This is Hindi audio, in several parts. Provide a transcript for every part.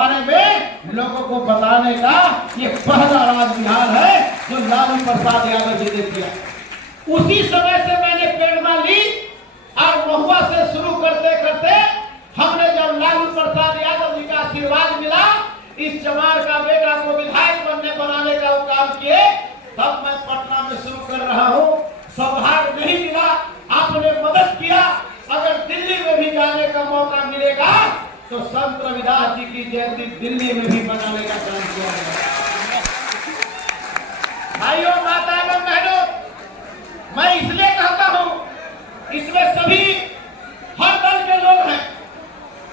बारे में लोगों को बताने का ये पहला राजविहार है जो लालू प्रसाद यादव जी ने किया। उसी समय से मैंने प्रेरणा ली और महुआ से शुरू करते करते हमने जब लालू प्रसाद यादव जी का आशीर्वाद मिला, इस चमार का बेटा को विधायक बनाने का काम किए, तब मैं पटना में शुरू कर रहा हूँ। सौभाग्य नहीं मिला, आपने मदद किया। अगर दिल्ली में भी जाने का मौका मिलेगा तो संत रविदास जी की जयंती दिल्ली में भी मनाने का काम किया है। भाइयों, माता एवं बहनों, मैं इसलिए कहता हूं, इसमें सभी हर दल के लोग हैं,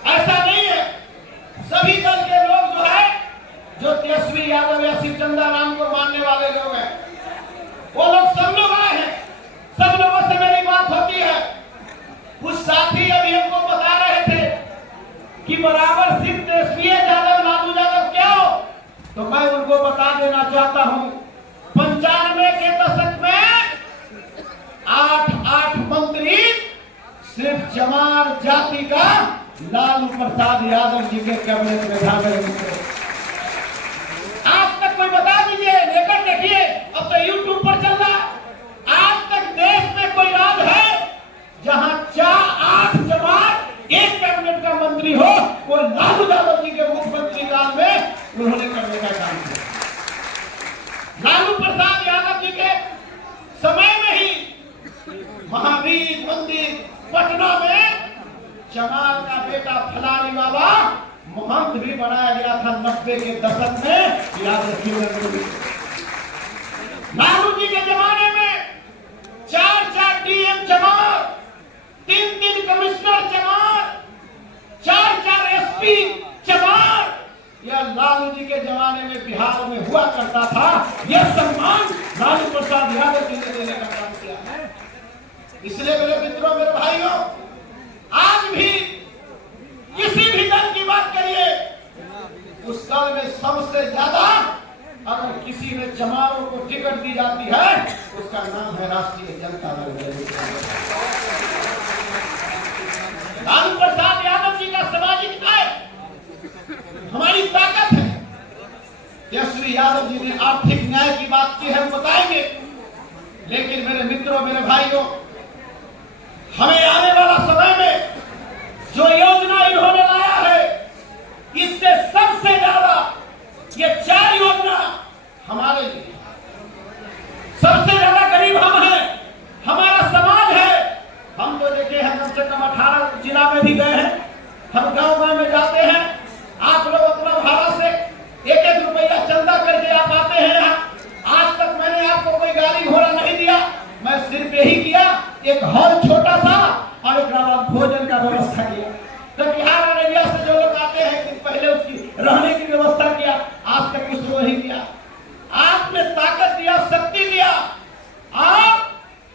ऐसा नहीं है। सभी दल के लोग जो है, जो तेजस्वी यादव या शिवचंद्र राम को मानने वाले लोग हैं, वो लोग सब लोग आए हैं। सब लोगों से मेरी बात होती है। कुछ साथी अभी हमको बता रहे थे कि बराबर सिर्फ तेजस्वी यादव लालू यादव क्या हो, तो मैं उनको बता देना चाहता हूं, 95 के दशक में 8 मंत्री सिर्फ चमार जाति का लालू प्रसाद यादव जी के कैबिनेट में था। आज तक कोई बता दीजिए, लेकर देखिए, अब तो यूट्यूब पर चल रहा। आज तक देश में कोई राज्य है जहां 8 चमार एक कैबिनेट का मंत्री हो, वो लालू यादव जी के मुख्यमंत्री काल में उन्होंने करने का काम किया। लालू प्रसाद यादव जी के समय में ही महावीर मंदिर पटना में चमार का बेटा फलानी बाबा महंत भी बनाया गया था 90 के दशक में, याद रखिए। लालू जी के जमाने में 4 डीएम चमार, 3 कमिश्नर चमार, 4 एसपी चमार, यह लालू जी के जमाने में बिहार में हुआ करता था। यह सम्मान लालू प्रसाद यादव जी ने देने का काम किया है। इसलिए मेरे मित्रों, मेरे भाइयों, आज भी किसी भी दल की बात करिए, उस दल में सबसे ज्यादा अगर किसी ने चमारों को टिकट दी जाती है, उसका नाम है राष्ट्रीय जनता दल। लालू प्रसाद यादव जी का सामाजिक न्याय हमारी ताकत है। तेजस्वी यादव जी ने आर्थिक न्याय की बात की है, हम बताएंगे। लेकिन मेरे मित्रों, मेरे भाइयों, हमें आने वाला समय में जो योजना इन्होंने लाया है, इससे सबसे ज्यादा ये 4 योजना हमारे लिए, सबसे ज्यादा गरीब हम हैं, हमारा समाज है। हम तो देखे हैं, कम से कम 18 जिला में भी गए हैं, हम गांव में जाते हैं। आप लोग अपना भाड़ा से 1-1 रुपया चंदा करके आप आते हैं यहाँ। आज तक मैंने आपको कोई गाड़ी घोड़ा नहीं दिया, मैं सिर्फ यही किया, एक हॉल छोटा सा और एक भोजन का व्यवस्था किया। तो बिहार और इंडिया से जो लोग आते हैं, कि पहले उसकी रहने की व्यवस्था किया, आज तक उसको नहीं किया। आपने ताकत दिया, शक्ति दिया, और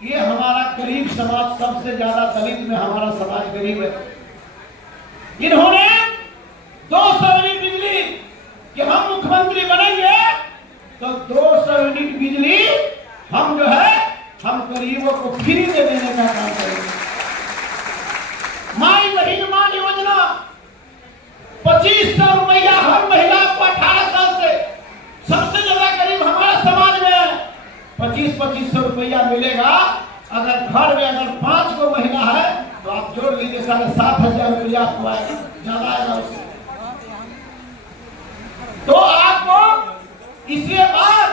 ये हमारा गरीब समाज, सबसे ज्यादा दलित में हमारा समाज गरीब है। इन्होंने 200 यूनिट बिजली कि हम मुख्यमंत्री बनेंगे तो 200 यूनिट बिजली हम जो है, हम गरीबों को फ्री दे देने का काम करेंगे। माई बहन मान योजना 2500 रुपया हर महिला को 18 साल से, सबसे ज्यादा गरीब हमारा समाज में है। 2500 रुपया मिलेगा। अगर घर में अगर 5 को महिला है तो आप जोड़ लीजिए, 7,500 रुपया आपको आएगा, ज्यादा आएगा उससे। तो आपको इसके बाद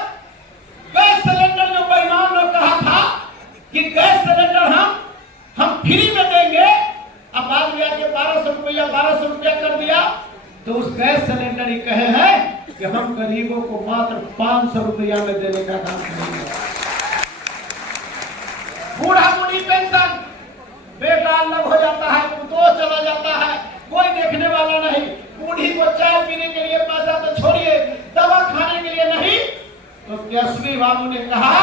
गैस सिलेंडर, जो बेईमान लोग कहा था कि गैस सिलेंडर हम फ्री में देंगे, अब बाद में आके 1200 रुपया कर दिया। तो उस गैस सिलेंडर ही कहे हैं कि हम गरीबों को मात्र 500 रुपया में देने का काम करेंगे। बूढ़ा बूढ़ी पेंशन, बेटा अलग हो जाता है, पुतोह चला जाता है, कोई देखने वाला नहीं। बूढ़ी को चाय पीने के लिए पैसा तो छोड़िए, दवा खाने के लिए नहीं। तो तेजस्वी बाबू ने कहा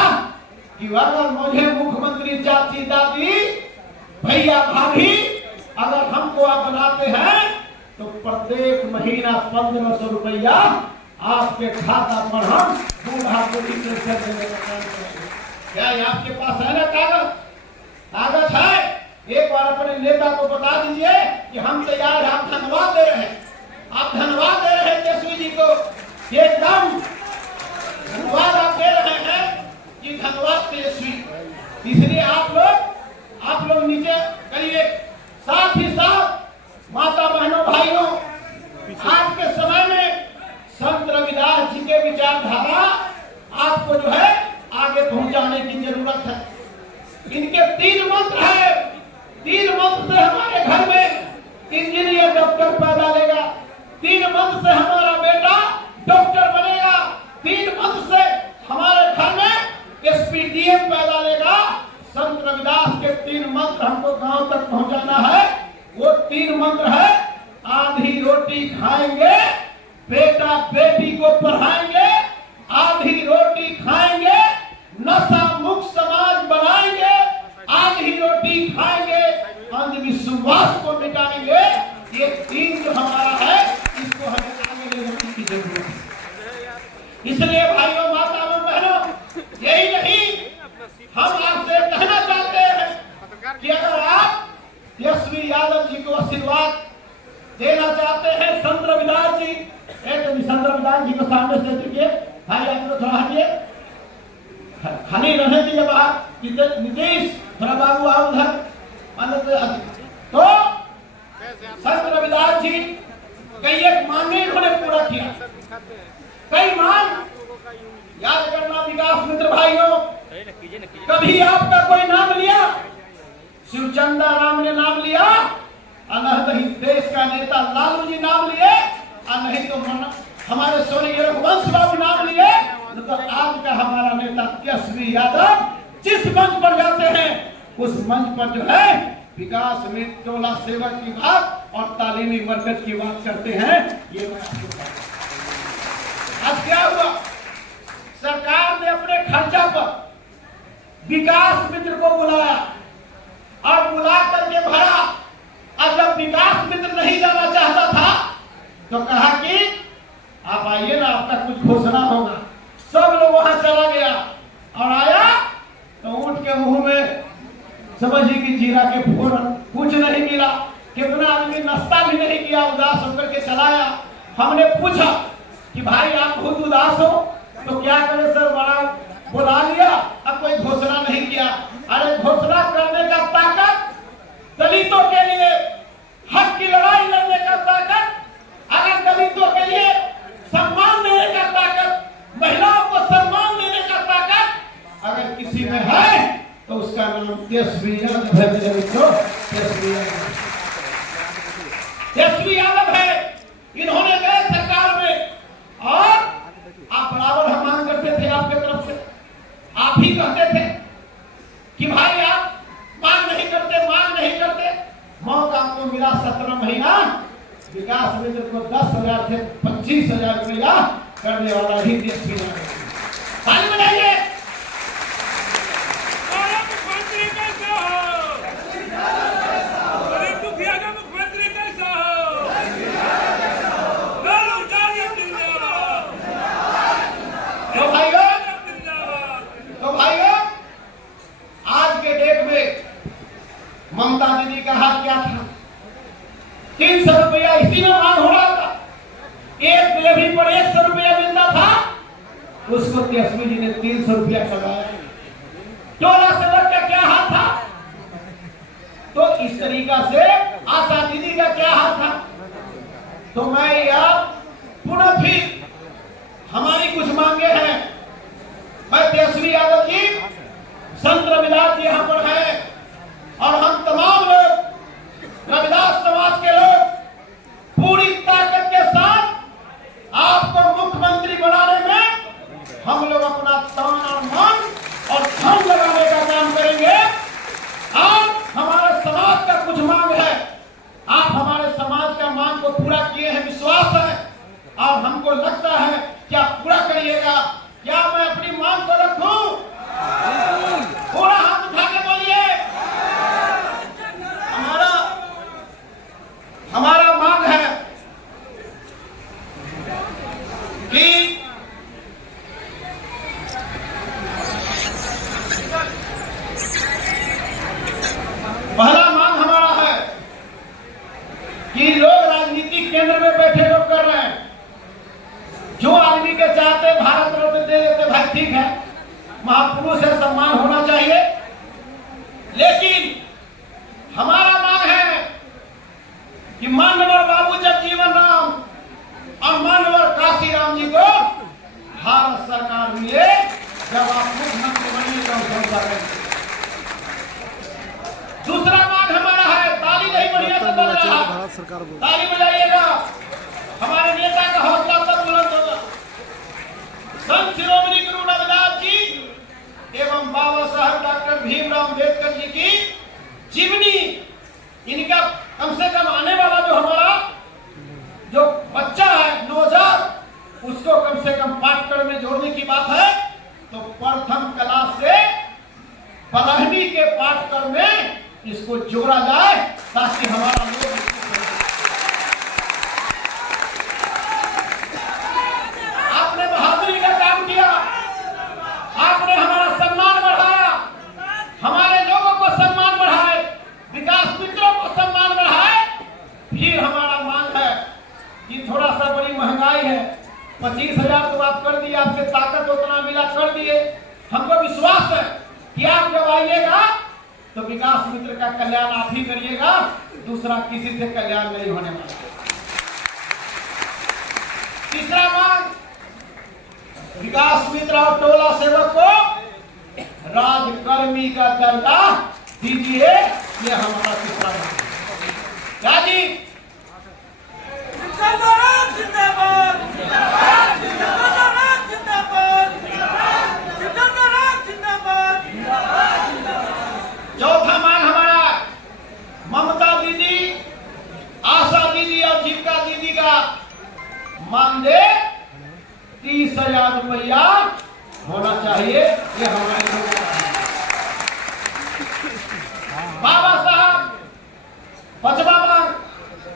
कि अगर मुझे मुख्यमंत्री चाची दादी भैया भाभी अगर हमको आप बनाते हैं तो प्रत्येक महीना 1500 रुपया आपके खाता पर हम बूढ़ा बूढ़ी पेंशन देने का काम करेंगे। क्या ये आपके पास है ना कागज है? एक बार अपने नेता को बता दीजिए कि हम तैयार हैं, हम धन्यवाद दे रहे हैं। आप धन्यवाद दे रहे हैं तेजस्वी जी को, एकदम धन्यवाद आप दे रहे हैं कि धन्यवाद तेजस्वी। इसलिए आप लोग नीचे करिए। साथ ही साथ माता बहनों भाइयों, आज के समय में संत रविदास जी के विचारधारा आपको जो है आगे पहुंचाने की जरूरत है। इनके 3 मंत्र है। 3 मंत्र से हमारे घर में इंजीनियर डॉक्टर पैदा लेगा, 3 मंत्र से हमारा बेटा डॉक्टर बनेगा, 3 मंत्र से हमारे घर में एसपीडीएम पैदा लेगा। संत रविदास के 3 मंत्र हमको गांव तक पहुंचाना है। वो 3 मंत्र है, आधी रोटी खाएंगे, बेटा बेटी को पढ़ाएंगे, आधी रोटी खाएंगे, नशा मुक्त समाज बनाएंगे, आधी रोटी खाएंगे, अंधविश्वास को मिटाएंगे। ये 3 जो हमारा है, इसको हमें आगे ले जाने की जरूरत है। इसलिए भाइयों, माताओं, बहनों, यही नहीं हम आपसे कहना चाहते हैं कि अगर आप तेजस्वी यादव जी को आशीर्वाद देना चाहते हैं, संत रविदास जी, संत रविदास जी को सामने से दीजिए भाई, आप लोग थोड़ा हटिए, खाली रहने दीजिए बाहर। नीतीश थोड़ा बाबू आओ उधर। तो संत रविदास जी कई एक मांगे इन्होंने पूरा किया, कई मांग याद करना विकास मित्र भाइयों। कभी आपका कोई नाम लिया? शिवचंदा राम ने नाम लिया, और नहीं देश का नेता लालू जी नाम लिए, और नहीं तो हमारे स्वर्गीय रघुवंश बाबू नाम लिए, तो आज का हमारा नेता तेजस्वी यादव जिस मंच पर जाते हैं, उस मंच पर जो है विकास में टोला सेवक की बात और तालीमी मरकज की बात करते हैं। ये आज क्या हुआ? सरकार ने अपने खर्चा पर विकास मित्र को बुलाया और बुला करके भरा, और जब विकास मित्र नहीं जाना चाहता था तो कहा कि आप आइए ना, आपका कुछ घोषणा होगा। सब लोग वहां चला गया और आया तो ऊंट के मुंह में समझिए कि जीरा के फोरन, कुछ नहीं मिला। कितना आदमी नाश्ता भी नहीं किया, उदास होकर के चलाया। हमने पूछा कि भाई आप बहुत उदास हो तो क्या करें सर, बड़ा बुला लिया, अब कोई घोषणा नहीं किया। अरे घोषणा करने का ताकत, दलितों के लिए हक की लड़ाई लड़ने का ताकत, अगर दलितों के लिए सम्मान देने का ताकत, महिलाओं को सम्मान देने का ताकत अगर किसी में है तो उसका नाम तेजस्वी यादव है। इन्होंने गए सरकार में और आप बराबर हम मांग करते थे आपके तरफ से, आप ही कहते थे कि भाई आप मांग नहीं करते। मौका आपको मिला 17 महीना, विकास मित्र को 10,000 से 25,000 रुपया करने वाला ही तेजस्वी यादव। ताली बजाइए। ममता दीदी का हाथ क्या था? 300 रुपया इसी में मांग हो रहा था। एक डिलीवरी पर 100 रुपया मिलता था, उसको तेजस्वी जी ने 300 रुपया करवाया। टोला सेवक का क्या हाथ था? तो इस तरीका से आशा दीदी का क्या हाथ था? तो मैं यार पुनः फिर हमारी कुछ मांगे हैं। मैं तेजस्वी यादव जी, संत रविदास जी यहाँ पर है और हम तमाम लोग रविदास समाज के लोग पूरी ताकत के साथ आपको मुख्यमंत्री बनाने में हम लोग अपना तन और मन और धन लगाने का काम करेंगे। आज हमारे समाज का कुछ मांग है, आप हमारे समाज का मांग को पूरा किए हैं, विश्वास है और हमको लगता है कि आप पूरा करिएगा। क्या मैं अपनी मांग को रखूं? पूरा हाथ उठा के बोलिए। हमारा मांग है कि पहला मांग हमारा है कि लोग राजनीतिक केंद्र में बैठे लोग आदमी के चाहते भारत रत्न दे देते, भाई ठीक है, महापुरुष है, सम्मान होना चाहिए। लेकिन हमारा मांग है कि मान्यवर बाबू जगजीवन राम और मान्यवर काशीराम जी को भारत सरकार मिले जब आप मुख्यमंत्री बनिए तो चर्चा करेंगे। दूसरा मांग हमारा है, ताली नहीं बढ़िया से बज रहा, ताली बजाइएगा, हमारे नेता का हौसला तब बुलंद होगा। संत शिरोमणि गुरु रविदास जी एवं बाबा साहब डॉक्टर भीमराव अम्बेडकर जी की जीवनी, इनका कम से कम आने वाला जो हमारा जो बच्चा है नवजात, उसको कम से कम पाठ्यक्रम में जोड़ने की बात है। तो प्रथम क्लास से 12वीं के पाठ्यक्रम में इसको जोड़ा जाए ताकि हमारा लोग आपने बहादुरी का काम किया, आपने हमारा सम्मान बढ़ाया, हमारे लोगों को सम्मान बढ़ाए, विकास मित्रों को सम्मान बढ़ाए। फिर हमारा मांग है कि थोड़ा सा बड़ी महंगाई है, 25,000 तो आप कर दिए, आपके ताकत उतना मिला कर दिए। हमको विश्वास है कि आप जब आइएगा तो विकास मित्र का कल्याण आप ही करिएगा, दूसरा किसी से कल्याण नहीं होने वाला। तीसरा मांग, विकास मित्र और टोला सेवक को राजकर्मी का दर्जा दीजिए, ये हमारा तीसरा मांग। क्या जी? चौथा मांग हमारा ममता दीदी, आशा दीदी और जीविका दीदी का मानदेय 30,000 रुपया होना चाहिए, ये हमारे बाबा साहब। पांचवा मांग,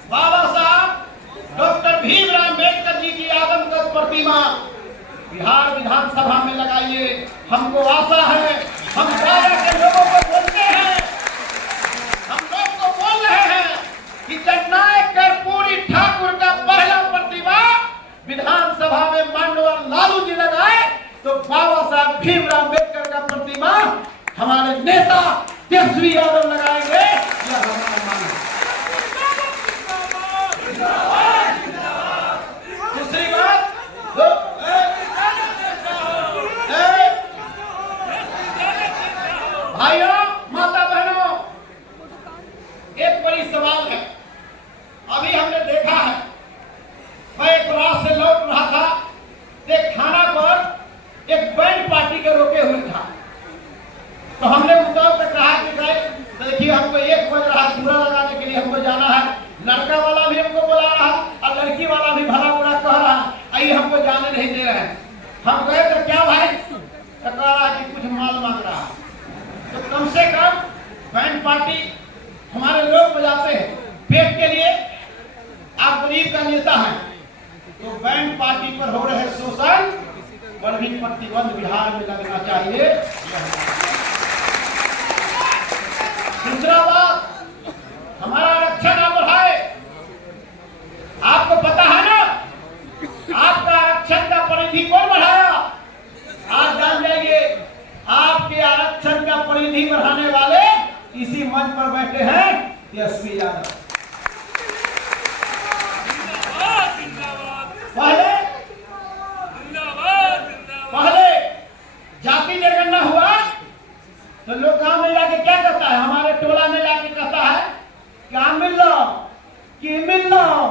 बाबा साहब डॉक्टर भीमराव अम्बेडकर जी की आदमकद प्रतिमा बिहार विधानसभा में लगाइए। हमको आशा है, हम दायरा के लोगों को बोलते हैं, हम लोग को बोल रहे हैं कि जननायक कर्पूरी ठाकुर का पहला प्रतिमा विधानसभा में मान्यवर लालू जी लगाए तो बाबा साहब भीमराव अम्बेडकर का प्रतिमा हमारे नेता तेजस्वी यादव लगाएंगे। यह हमारा मांग है। दूसरी बात, भाइयों माता बहनों, एक बड़ी सवाल है। अभी हमने देखा है, मैं एक रात से लौट रहा था, एक थाना पर एक बैंड पार्टी के रोके हुए था। तो हमने उनको कहा कि देखिए हमको 1 बज रहा है, पूरा लगाने के लिए हमको जाना है। लड़का वाला भी हमको बुला रहा और लड़की वाला भी भला बुरा कह रहा, आइए हमको जाने नहीं दे रहे हैं। हम गए तो क्या भाई, तो कह रहा कि कुछ माल मांग रहा। तो कम से कम बैंड पार्टी हमारे लोग बजाते हैं पेट के लिए, आप गरीब का नेता है, तो बैंड पार्टी पर हो रहे शोषण पर भी प्रतिबंध बिहार में लगना चाहिए। दूसरा बात, हमारा आरक्षण आप बढ़ाए। आपको पता है ना, आपका आरक्षण का परिधि कौन बढ़ाया? आज जान जाइए, आपके आरक्षण का परिधि बढ़ाने वाले इसी मंच पर बैठे हैं तेजस्वी यादव। पहले जाति जनगणना हुआ तो लोग गांव में जाके क्या कहता है, हमारे टोला में जाके कहता है क्या मिल रहा, कि मिल रहा,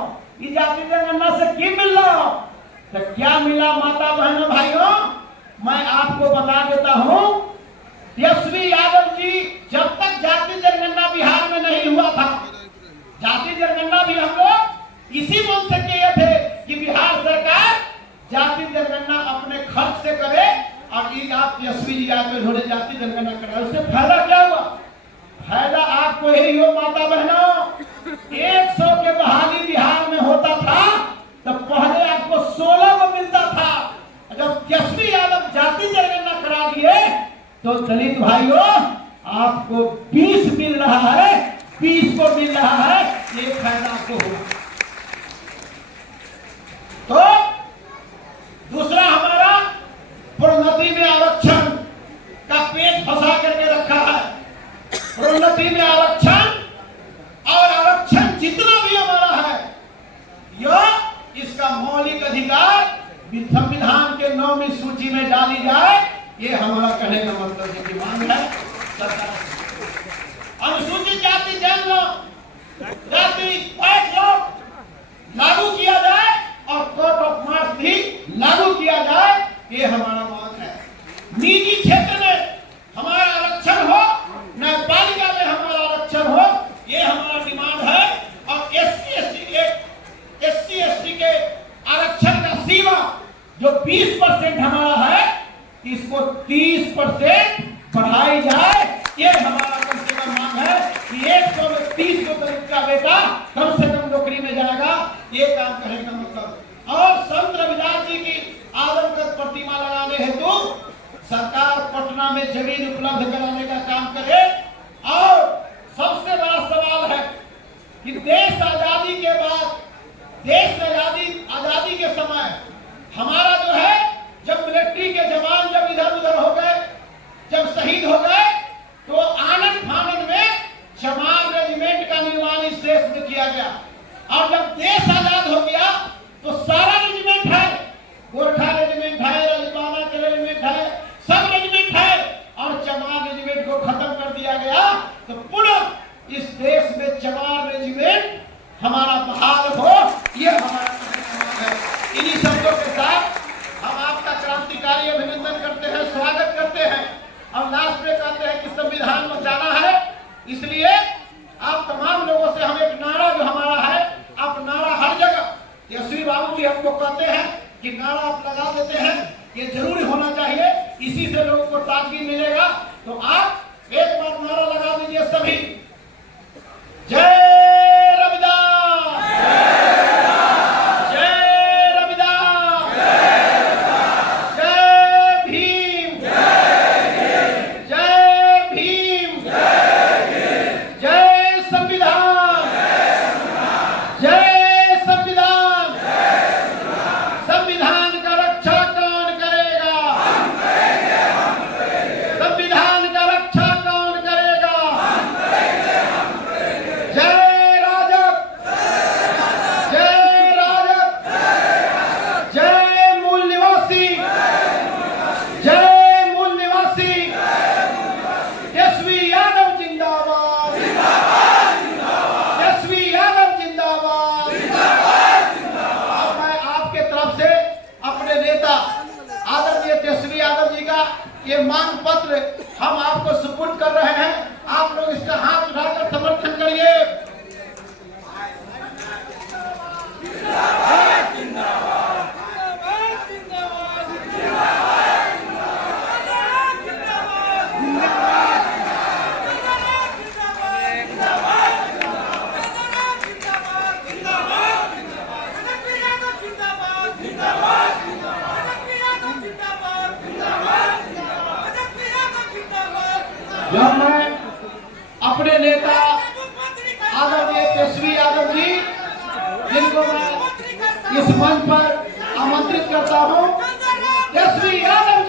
ये जाति जनगणना से की मिल रहा। तो क्या मिला माता बहनों भाइयों, मैं आपको बता देता हूं, तेजस्वी यादव जी जब तक जाति जनगणना बिहार में नहीं हुआ था, जाति जनगणना भी हम लोग इसी मन से किए थे कि बिहार सरकार जाति जनगणना अपने खर्च से करे और ये आप तेजस्वी जी यादव इन्होंने जाति जनगणना कराया। उससे फायदा क्या हुआ? फायदा आपको यही हो माता बहनों, 100 के बहाली बिहार में होता था तो पहले आपको 16 को मिलता था। जब तेजस्वी यादव जाति जनगणना करा दिए तो दलित भाइयों आपको 20 मिल रहा है, 20 को मिल रहा है, ये फायदा आपको हुआ। तो दूसरा प्रोन्नति में आरक्षण का पेट फंसा करके रखा है। प्रोन्नति में आरक्षण और आरक्षण जितना भी हमारा है, यह इसका मौलिक अधिकार संविधान के 9वीं सूची में डाली जाए, ये हमारा कहने का मतलब है कि मांग है सरकार। अनुसूचित जाति जाति लागू किया जाए और कोर्ट ऑफ मार्क्स भी लागू किया जाए, ये हमारा मांग है। निजी क्षेत्र में हमारा आरक्षण हो, न्यायपालिका में हमारा आरक्षण हो, ये हमारा डिमांड है। और एससी एसटी के आरक्षण का सीमा जो 20% हमारा है, इसको 30% बढ़ाई जाए, ये हमारा कम से कम मांग है कि 130 को दलित का बेटा कम से कम नौकरी में जाएगा, ये काम करने का मतलब। और संत रविदास जी की आदमकद प्रतिमा लगाने हेतु सरकार पटना में जमीन उपलब्ध कराने का काम करे। और सबसे बड़ा सवाल है कि देश आजादी के बाद, देश आजादी के समय हमारा जो है, जब मिलिट्री के जवान जब इधर उधर हो गए, जब शहीद हो गए, तो आनंद फानंद में चमार रेजिमेंट का निर्माण इस देश में किया गया। और जब देश आजाद हो गया तो सारा रेजिमेंट है, गोरखा रेजिमेंट है, रजवाना के रेजिमेंट है, सब रेजिमेंट है, और चमार रेजिमेंट को खत्म कर दिया गया। तो पुनः इस देश में चमार रेजिमेंट हमारा बहाल हो, ये हमारा है। इन्हीं शब्दों के साथ हम आपका क्रांतिकारी अभिनंदन करते हैं, स्वागत करते हैं, और लास्ट में कहते हैं कि संविधान बचाना है। इसलिए आप तमाम लोगों से हम एक नारा जो हमारा है, आप नारा हर जगह, यशवी बाबू जी हमको कहते हैं कि नारा आप लगा देते हैं, ये जरूरी होना चाहिए, इसी से लोगों को ताजगी मिलेगा। तो आप एक बार नारा लगा दीजिए सभी, जय रविदास, जय रविदास, जय भीम, जय भीम, जय संविधान, जय संविधान। संविधान का रक्षा कौन करेगा? संविधान का रक्षा कौन करेगा? जय राजग, जय राजग, जय मूल निवासी, जय मूल निवासी, यशवी यादव जिंदाबाद, यशवी यादव जिंदाबाद। अब मैं आपके तरफ से अपने नेता आदरणीय यशवी यादव जी का ये मांग पत्र हम आपको सुपुर्द कर रहे हैं। आप लोग इसका हाथ उठाकर समर्थन करिए। जब मैं अपने नेता आदरणीय यशवी यादव जी, जिनको मैं इस मंच पर आमंत्रित करता हूं, यशवी यादव